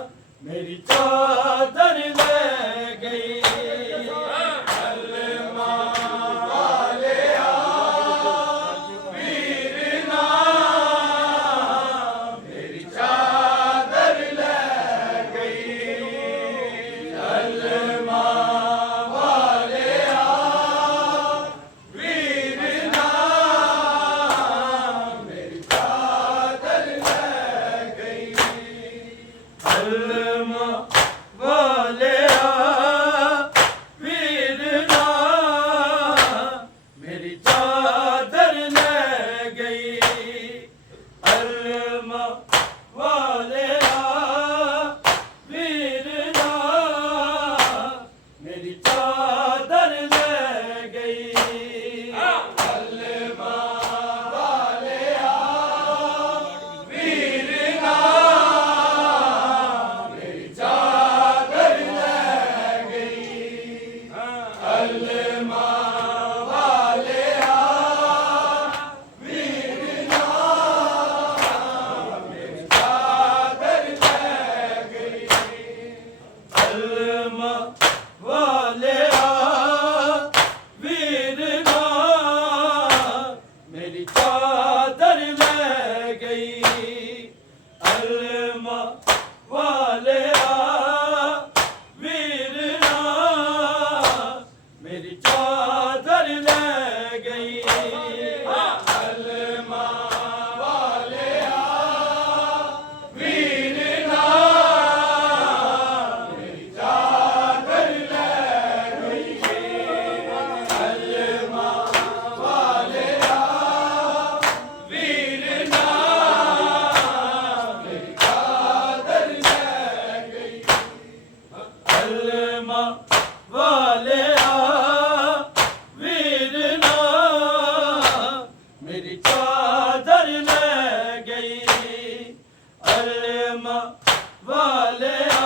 मेरी वालिया वीरना मेरी चादर ले गई अलमा वालिया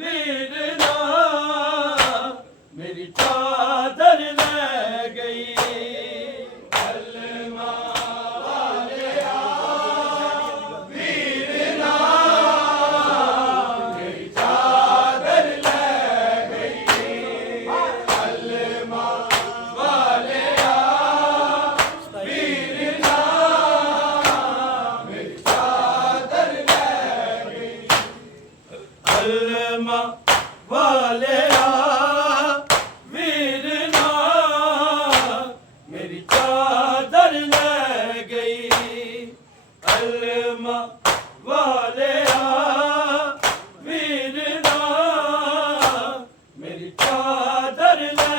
वीरना मेरी चादर ले गई अलमा वालिया वीरना मेरी चादर ले गई अलमा वालिया वीरना मेरी चादर ले गई अलमा वालिया वीरना मेरी चादर ले गई अलमा वालिया वीरना मेरी चादर ले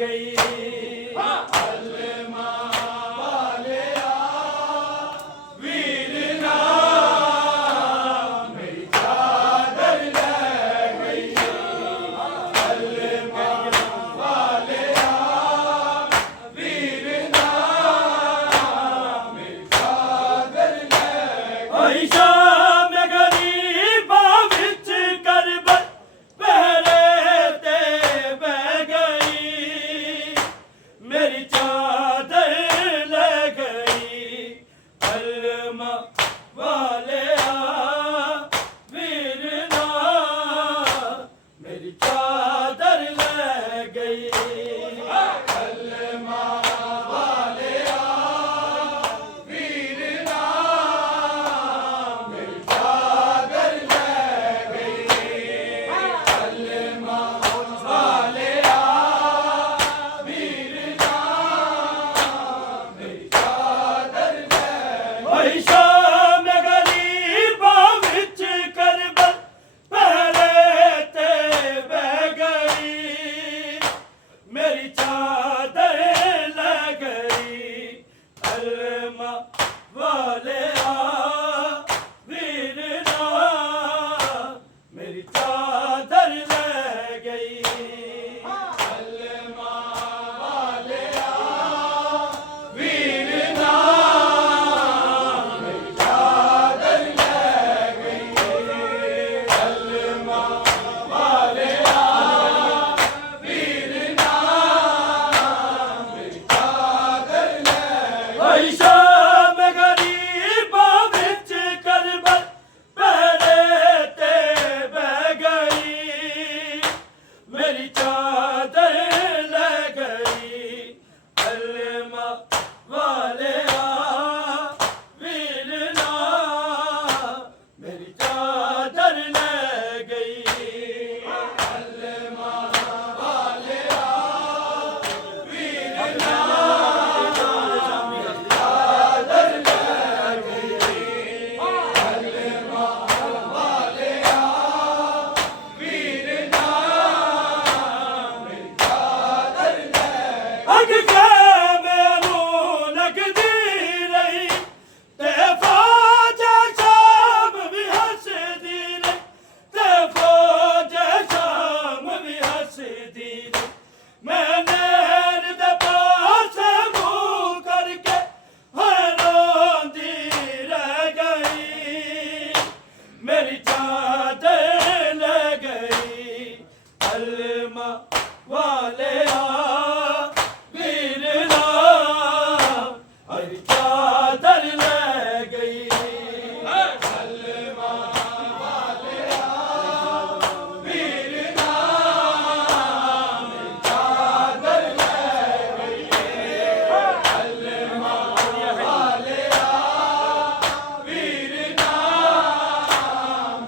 गई अलमा वालिया वीरना मेरी चादर ले गई अलमा वालिया वीरना मेरी चादर ले गई शाम गरीबा विच करबल पहरे ते बह गई मेरी चादर ले गई अलमा वालिया वीरना मेरी चादर ले गई अलमा वालिया वीरना मेरी चादर ले गई अलमा वालिया वीरना मेरी चादर ले गई शाम गरीबा विच करबल पहरे ते बह गई मेरी चादर ले गई अलमा वालिया वीरना मेरी चादर ले गई अलमा वालिया वीरना मेरी चादर ले गई अलमा वालिया वीरना मेरी चादर ले गई शाम गरीबा विच करबल पहरे ते बह गई मेरी चादर ले गई अलमा वालिया वीरना मेरी चादर ले गई अलमा वालिया वीरना चादर ले गई अलमा वालिया वीरना मेरी चादर ले अग के मैनू लगदी रही ते फौज शाम भी हसदी रही ते फौज शाम भी हसदी रही मैं नैन दे पासे मुंह करके रोंदी रह गई मेरी चादर ले गई अलमा वालिया वीरना मेरी चादर ले गई अलमा वालिया वीरना मेरी चादर ले गई अलमा वालिया वीरना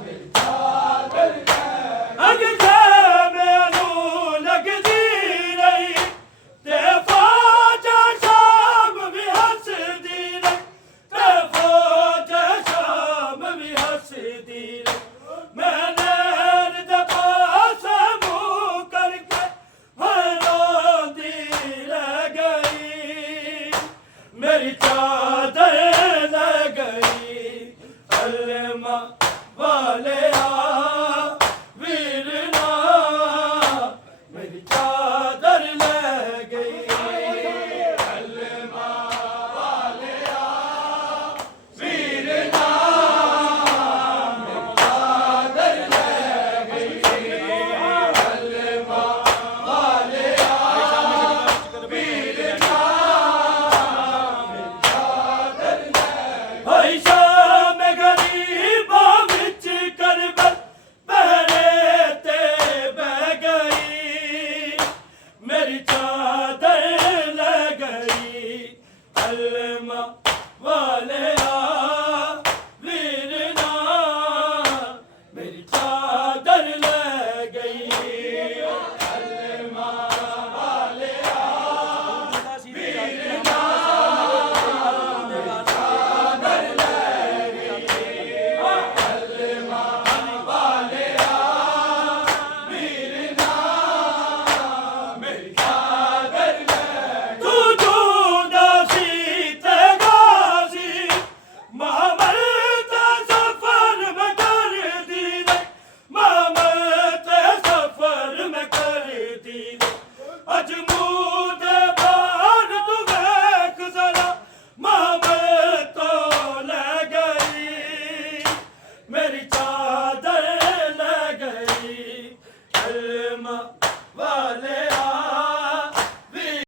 मेरी चादर ले अग के मैनू लगदी रही ते फौज शाम भी हसदी रही ते फौज शाम भी हसदी रही मैं नैन दे पासे मुंह करके रोंदी रह गई मेरी चादर ले गई अलमा वालिया